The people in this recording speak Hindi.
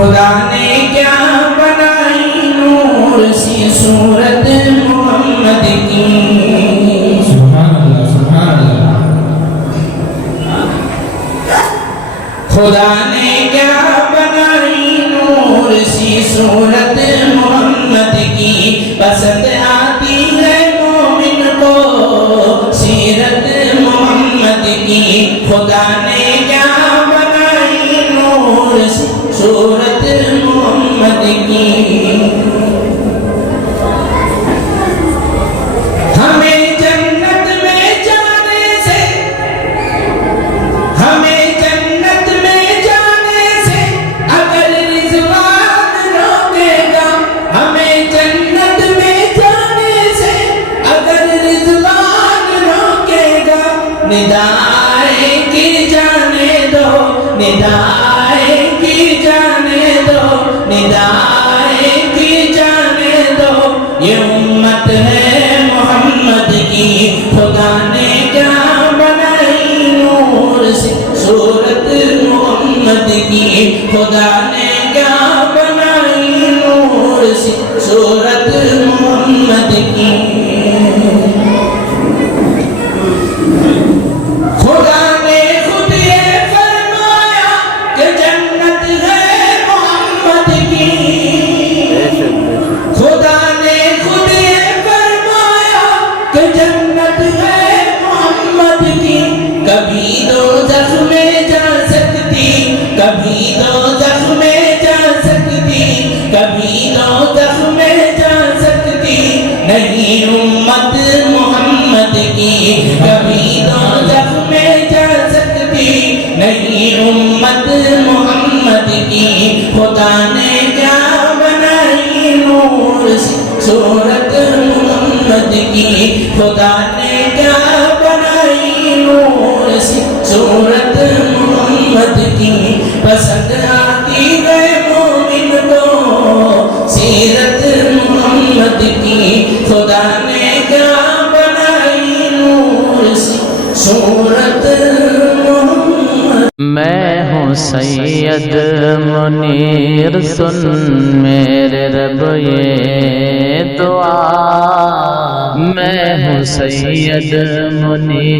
खुदा ने क्या बनाई नूर सी सूरत मोहम्मद की। सुभान अल्लाह, सुभान अल्लाह। खुदा ने क्या बनाई नूर सी सूरत मोहम्मद की। पसंद आती है मोमिन को सीरत मोहम्मद की। खुदा ने क्या बनाई नूर सी सूरत मोहम्मद की। हमें जन्नत में जाने से, हमें जन्नत में जाने से अगर रिज़वान रोकेगा, हमें जन्नत में जाने से अगर रिज़वान रोकेगा। निदाए की जाने दो, निदाए की जाने दो, निदाए की जाने दो। ये उम्मत है मोहम्मद की। खुदा ने क्या बनाई नूर सी सूरत मोहम्मद की। खुदा ने क्या बनाई नूर सी सूरत मोहम्मद की। खुदा ने खुद ये फरमाया कि जन्नत है मोहम्मद की। खुदा ने खुद ये फरमाया कि जन्नत है मोहम्मद की। कभी दोज़ख में जा सकती, कभी दोज़ख में जा सकती, कभी दोज़ख में जा सकती नहीं उम्मत मोहम्मद की। कभी दोज़ख में जा सकती नहीं उम्मत मोहम्मद की। खुदा ने क्या बनाई नूर सी सूरत मोहम्मद की। खुदा ने क्या बनाई नूर सी सूरत मोहम्मद की। पसंद आती है मोमिन को सीरत मोहम्मद की। खुदा ने क्या बनाई नूर सी सूरत मोहम्मद। मैं हूँ सैयद मुनीर, सुन मेरे रब ये दुआ। मैं हूँ सैयद मुनीर।